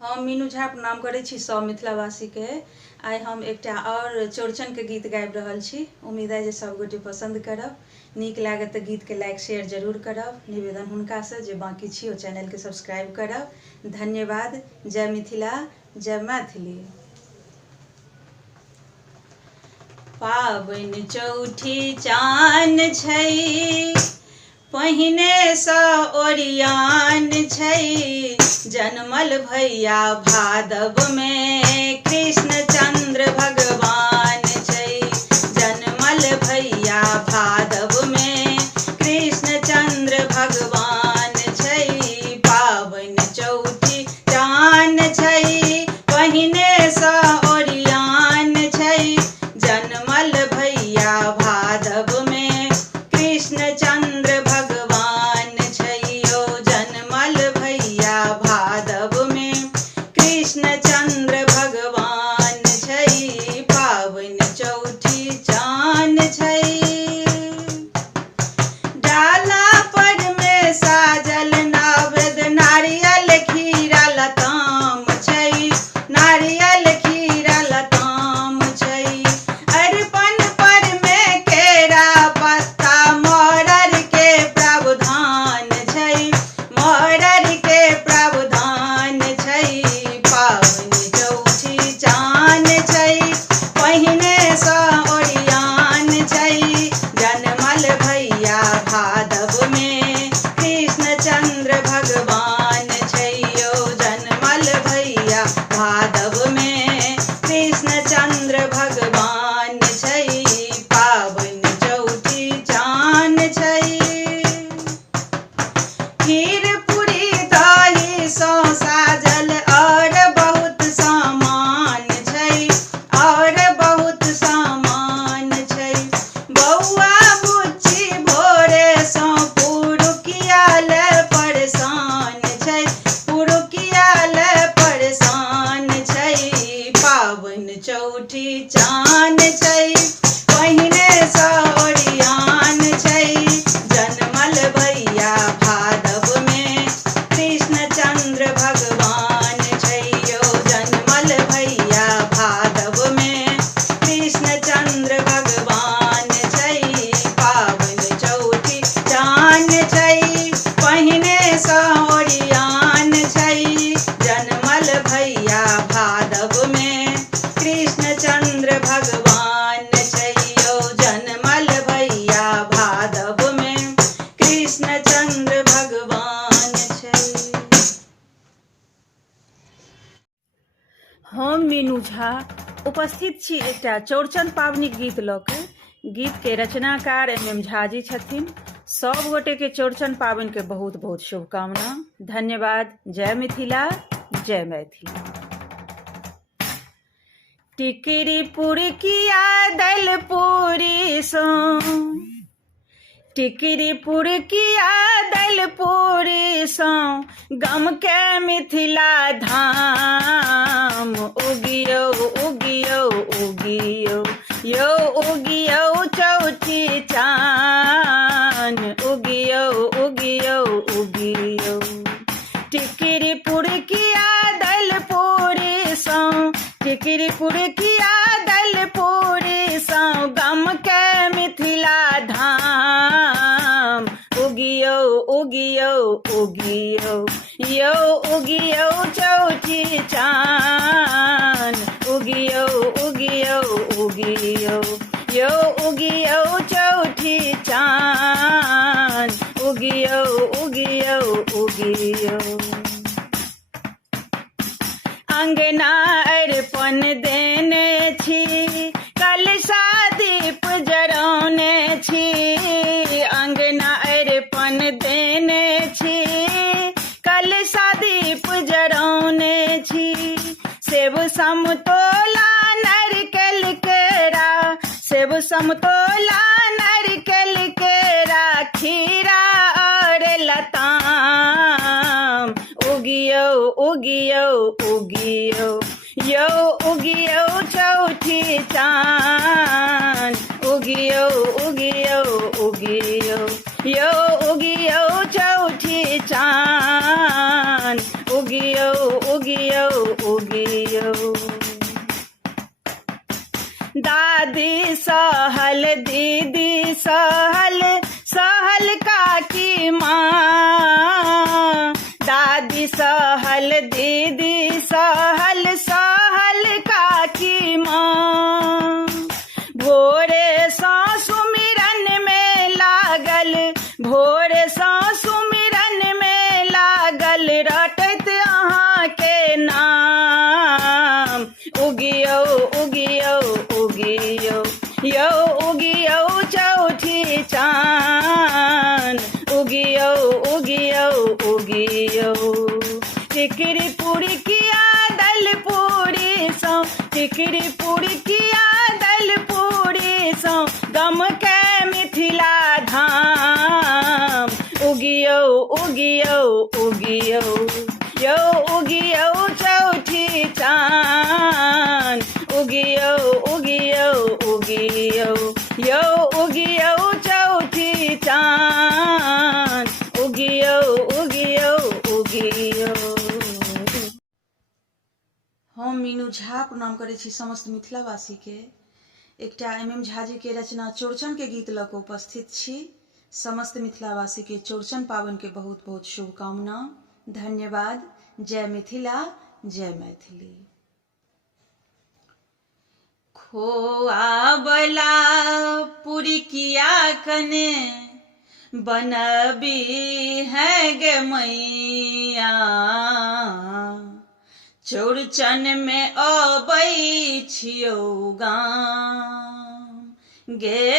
हम मीनू झा प्रणाम करै छी सब मिथिलावासी के। आइ हम एकटा और चौड़चन के गीत गाबि रहल छी। उम्मीद है जे सब गोटे पसंद करब। नीक लागत तऽ गीत के लाइक शेयर जरूर करब। निवेदन हुनका से जे बाकी छी ओ चैनल के सब्सक्राइब करब। धन्यवाद। जय मिथिला, जय मैथिली। पाबनि चौठी चान छै, पहिने सँ ओरियान छै। जनमल भैया भादव में कृष्ण चंद्र भगवान छै। जनमल भैया भादव में कृष्ण चंद्र भगवान छै। पाबनि चौठी चान छै, पहिने सँ ओरियान छै। जनमल भैया भादव में कृष्ण चंद्र भगवान छै। ओ जनमल भैया भादव में कृष्ण चंद्र भगवान छै। पाबनि चौठी चान छै। डाला पर में साजल नवेद नारियल खीरा लताम छै। नारियल खीरा लताम छै। अरिपन पर में केरा पत्ता मरर के प्रावधान छै। मरर के प्रावधान छै। पाबनि चौठी चान छै, पहिने सँ ओरियान छै। जनमल भैया भादव में कृष्ण चंद्र भगवान छै। ओ जनमल भैया भादव में कृष्ण चंद्र भगवान छै। पाबनि चौठी चान छै। खीर पूरी दही सँ साजल और बहुत सामान छै। और बहुत सामान छै। बौआ बुच्ची भोरे सँ पुरुकिया ले परेशान छै। पुरुकिया ले परेशान छै। पाबनि चौठी चान छै, पहिने सँ ओरियान छै। जनमल भैया भादव में कृष्ण चंद्र भगवान छै। ओ जनमल भैया भादव में कृष्ण चंद्र भगवान छै। पाबनि चौठी चान छै, पहिने सँ ओरियान छै। जनमल भैया भादव में कृष्ण चंद्र भगवान छै। ओ जनमल भैया भादव में कृष्ण चंद्र भगवान छै। हम मीनू झा उपस्थित छी एकटा चौड़चन पाबनिक गीत लऽ के। गीत के रचनाकार MM झा जी छथिन। सब गोटे के चौड़चन पाबनि के बहुत बहुत शुभकामना। धन्यवाद। जय मिथिला, जय मैथिली। टिकरी पुरकिया दल पूरी सँ, टिकरी पुरकिया दल पूरी सँ गम के मिथिला धाम। उगियो उगियो उगियो यो उगियो चौठी चान। उगियो उगियो उगियो। टिकरी पुरकिया दल पूरी सँ, टिकरी पुरकिया दल पूरी सँ गम के मिथिला धाम। उगियो उगियो उगियो यो उगियो चौठी चान। उगियो उगियो उगियो यो उगियो चौठी चान। उगियो उगियो उगियो। अंगना अरिपन देने छी, कलशा दीप जरौने छी। अंगना अरिपन देने छी, कलशा दीप जरौने छी। सेब समतोला नारिकेल केरा, सेब समतोला नारिकेल केरा खीरा और लताम। उगियो उगियो उगियो यो उगियो चौठी चान। उगियो उगियो उगियो यो उगियो चौठी चान। उगियो उगियो उगियो उगियो। दादी सहल दीदी सहल सहल काकी माँ। दादी सहल दीदी सहल सहल काकी माँ। भोरे सा सुमिरन में लागल भोरे सा सुमिरन में लागल रटत अहाँ के नाम। उगियो उगियो उगियो यो उगियो चौठी चान। उगियो उगियो उगियो। टिकरी पूरी किया दल पूरी सौ टिकरी पूरी किया दल पूरी सौ गम के मिथिला धाम। उगियो उगियो उगियो यो उगियो चौठी चान। उगियो उगियो उगियो यो उगियो चौठी चान। उगियो उगियो उगियो। हम मीनू झा प्रणाम करै छी समस्त मिथिलावासी के। एकटा MM झा जी के रचना चौड़चन के गीत लऽ कऽ उपस्थित छी। समस्त मिथिलावासी के चौड़चन पावन के बहुत बहुत शुभकामना। धन्यवाद। जय मिथिला जय मैथिली। खोआ बला पुरिकिया कने बनबी है गे मैया। चौड़चन में अबै छियौ गाम। गे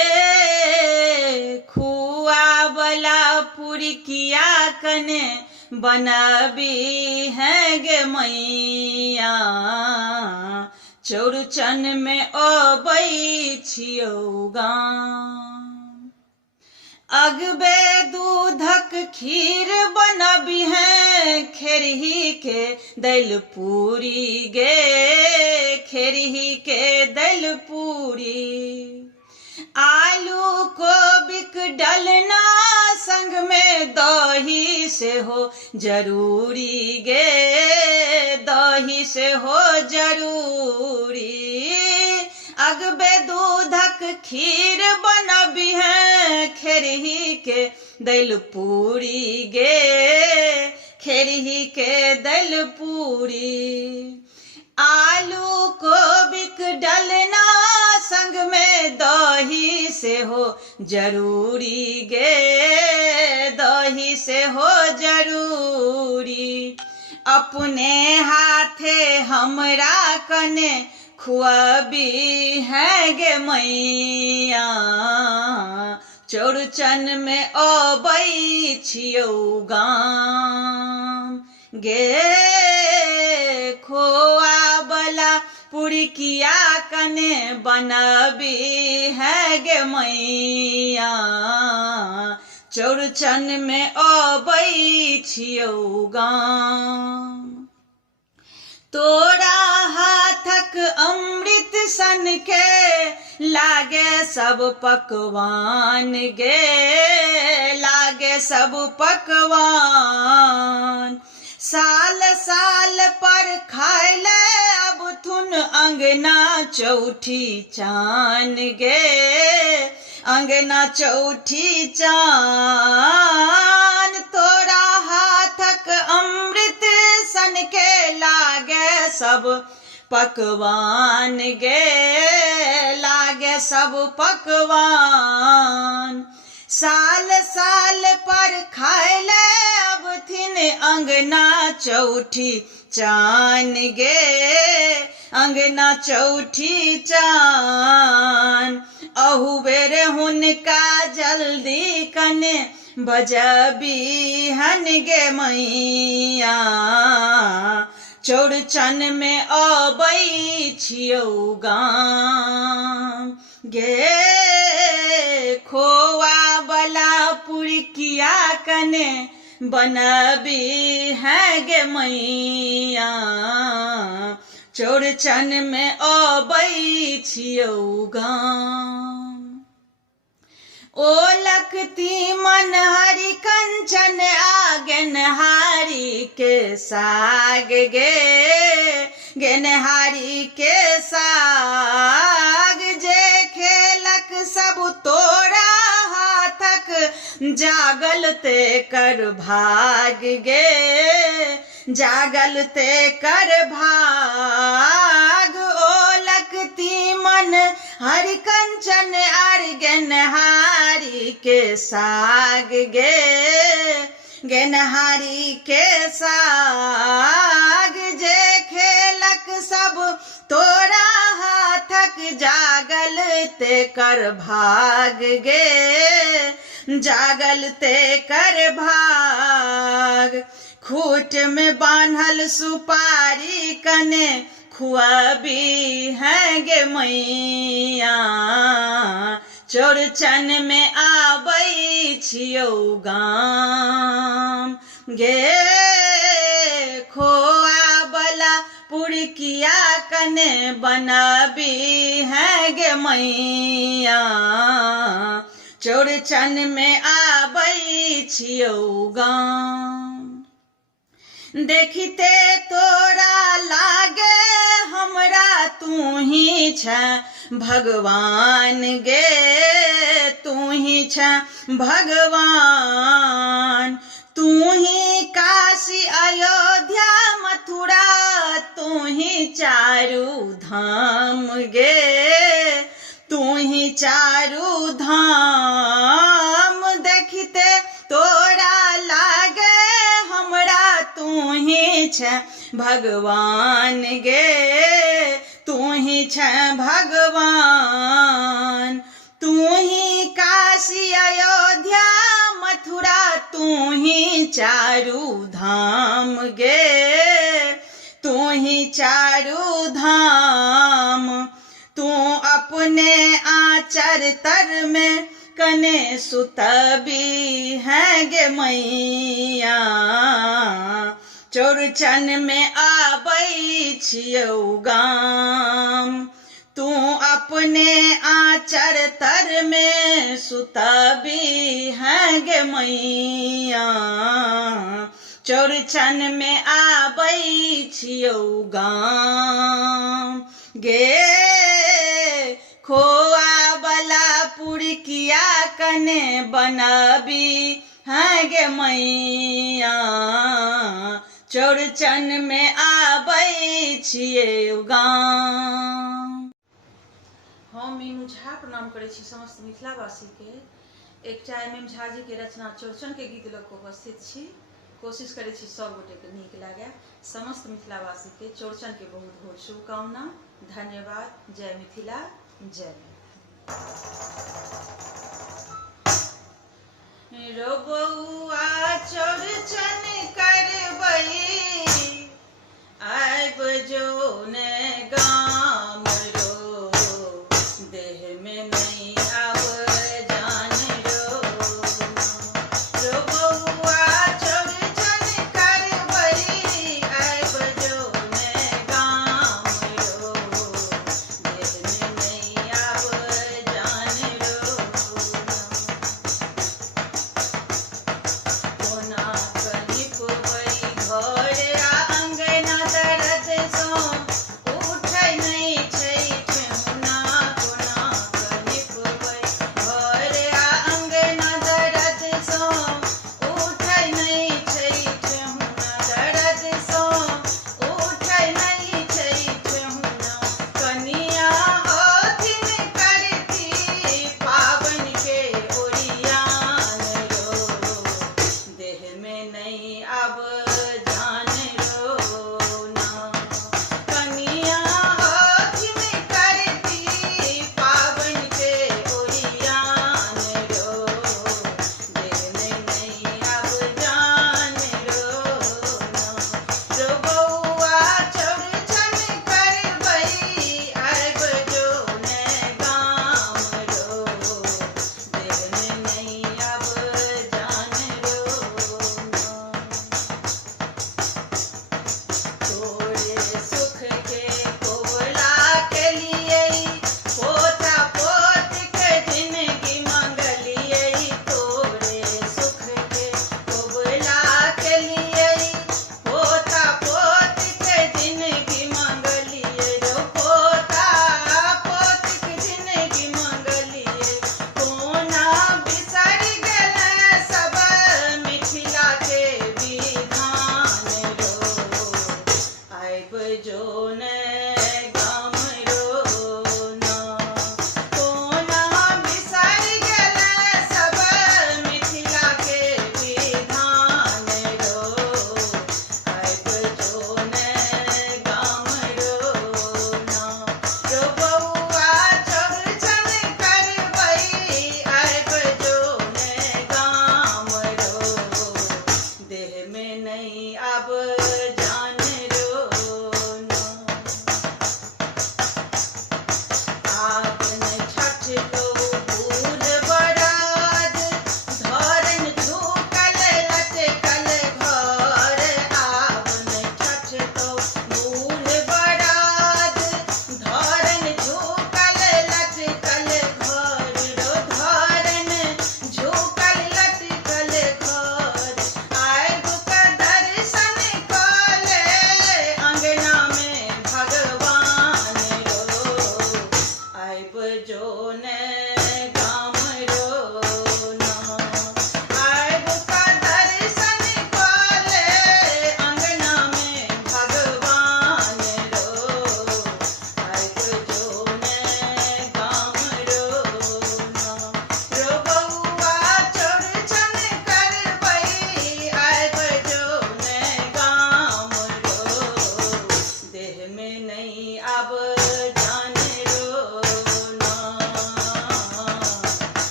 खुआ बला पुरिकिया कने बनबी है गे मैया। चौड़चन में अबै छियौ गाम। अगबे दूधक खीर बनबी है खेरही के दल पूरी गे। खेरही के दल पूरी। आलू कोबिक डलना संग में दही से हो जरूरी गे। दही से हो जरूरी। अगबे दूधक खीर बनबी है खेरही के दल पूरी गे। खेरही के दल पूरी। आलू कोबिक डलना संग में दही से हो जरूरी गे। दही से हो जरूरी। अपने हाथे हमरा कने खुआबी है गे मैया। चौड़चन में अबै छियौ गाम। गे खोआ बला पुरिकिया कने बनबी है गे मैया। चौड़चन में अबै छियौ गाम। तोरा हाथक अमृत सन के लागे सब पकवान गे। लागे सब पकवान। साल साल पर खाइले अब थुन अंगना चौठी चान गे। अंगना चौठी चान। तोरा हाथक अमृत सन के लागे सब पकवान गे। लागे सब पकवान। साल साल पर खाइले अब थिन अंगना चौठी चान गे। अंगना चौठी चान। अहु बेर हुनका जल्दी कने बजबी हन गे मैया। चौड़चन में अबै छियौ गाम। गे खोआ बला पुरिकिया कने बनबी है गे मैया। चौड़चन में अबै छियौ गाम। ओलखती मन हरि कंचन गेनहारी के साग गेनहारी के साग जे खेलक सब तोरा हाथक जागल ते कर भाग जागल ते कर भाग। ओलखती मन हरि कंचन गेनहारी के साग गेनहारी के साग जे खेलक सब तोरा हाथक जागल ते कर भाग जागल ते कर भाग। खूट में बांधल सुपारी कने खुआबी है गे मैया चौरचन में आबै छियौ गाम गे खोआ बला पुरकिया कने बनाबी है गे मैया चौरचन में आबै छियौ गाम। देखिते तोरा लागे हमरा तू ही छ भगवान तू ही छ भगवान। तू ही काशी अयोध्या मथुरा तू ही चारू धाम तू ही चारू धाम। देखिते तोरा लागे हमरा तू ही छ भगवान तू ही छ भगवान। तू ही काशी अयोध्या मथुरा तू ही चारू धाम तू ही चारू धाम। तू अपने आचर तर में कने सुतबी है गे मैया चौरचन में आबै छियौ गाम। तू अपने आचर तर में सुतबी है गे मैया चौरचन में आबै छियौ गाम खोआ बला पुरकिया कने बनबी है गे मैया चौरचन में आबै छियौ गाम। हम मीनू झा प्रणाम करै छी समस्त मिथिलावासी के। एकटा एम झा जी के रचना चौरचन के गीत लऽ कऽ उपस्थित छी। कोशिश करै छी सब गोटे के नीक लागे। समस्त मिथिलावासी के चौरचन के बहुत बहुत शुभकामना। धन्यवाद। जय मिथिला जय। रो बउआ चौरचन करबै